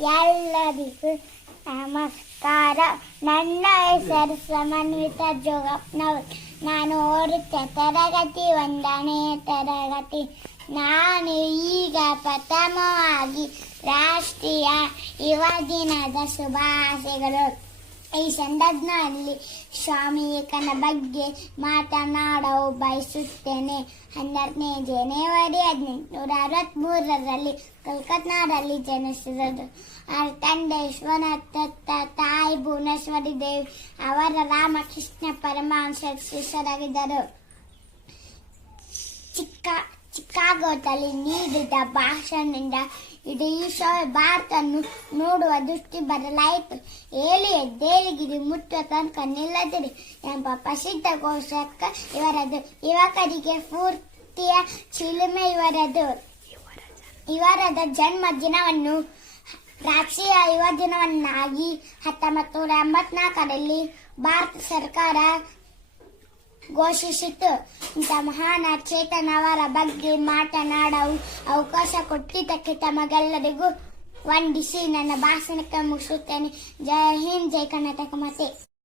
ಎಲ್ಲರಿಗೂ ನಮಸ್ಕಾರ. ನನ್ನ ಹೆಸರು ಸಮನ್ವಿತ ಜೋಗಪ್ಪನವರು. ನಾನು ಓದುತ್ತ ತರಗತಿ ಒಂದನೇ ತರಗತಿ. ನಾನು ಈಗ ಪ್ರಥಮವಾಗಿ ರಾಷ್ಟ್ರೀಯ ಯುವ ದಿನದ ಶುಭಾಶಯಗಳು. ಈ ಸಂದರ್ಭದಲ್ಲಿ ಸ್ವಾಮಿ ಏಕನ ಬಗ್ಗೆ ಮಾತನಾಡಲು ಬಯಸುತ್ತೇನೆ. ಹನ್ನೆರಡನೇ ಜನವರಿ ಹದಿನೆಂಟುನೂರ ಅರವತ್ತ್ಮೂರರಲ್ಲಿ ಕಲ್ಕತ್ತಾದಲ್ಲಿ ಜನಿಸಿದರು ಅವರ ತಂದೆ ವಿಶ್ವನಾಥ ತಾಯಿ ಭುವನೇಶ್ವರಿ ದೇವಿ ಅವರ ರಾಮಕೃಷ್ಣ ಪರಮಹಂಸ ಶಿಷ್ಯರಾಗಿದ್ದರು. ಚಿಕಾಗೋದಲ್ಲಿ ನೀಡಿದ ಭಾಷಣದಿಂದ ಇಡೀ ಶೋ ಭಾರತನ್ನು ನೋಡುವ ದೃಷ್ಟಿ ಬರಲಾಯಿತು. ಏಳಿ ದೇಲಿಗಿರಿ ಮುಟ್ಟುವ ತನಕ ನಿಲ್ಲದಿರಿ ಎಂಬ ಪ್ರಸಿದ್ಧ ಘೋಷಕ ಇವರದು. ಯುವಕರಿಗೆ ಪೂರ್ತಿಯ ಚಿಲುಮೆ ಇವರದು. ಇವರದ ಜನ್ಮ ದಿನವನ್ನು, ರಾಷ್ಟ್ರೀಯ ಯುವ ದಿನವನ್ನಾಗಿ ಹತ್ತೊಂಬತ್ತು ನೂರ ಎಂಬತ್ನಾಲ್ಕರಲ್ಲಿ ಭಾರತ ಸರ್ಕಾರ ಘೋಷಿಸಿತು. ಇಂಥ ಮಹಾನ್ ಚೇತನವರ ಬಗ್ಗೆ ಮಾತನಾಡಲು ಅವಕಾಶ ಕೊಟ್ಟಿದ್ದಕ್ಕೆ ತಮಗೆಲ್ಲರಿಗೂ ವಂದಿಸಿ. ನನ್ನ ಭಾಷಣಕ್ಕೆ ಮುಗಿಸುತ್ತೇನೆ. ಜೈ ಹಿಂದ್, ಜೈ ಕರ್ನಾಟಕ ಮಾತೆ.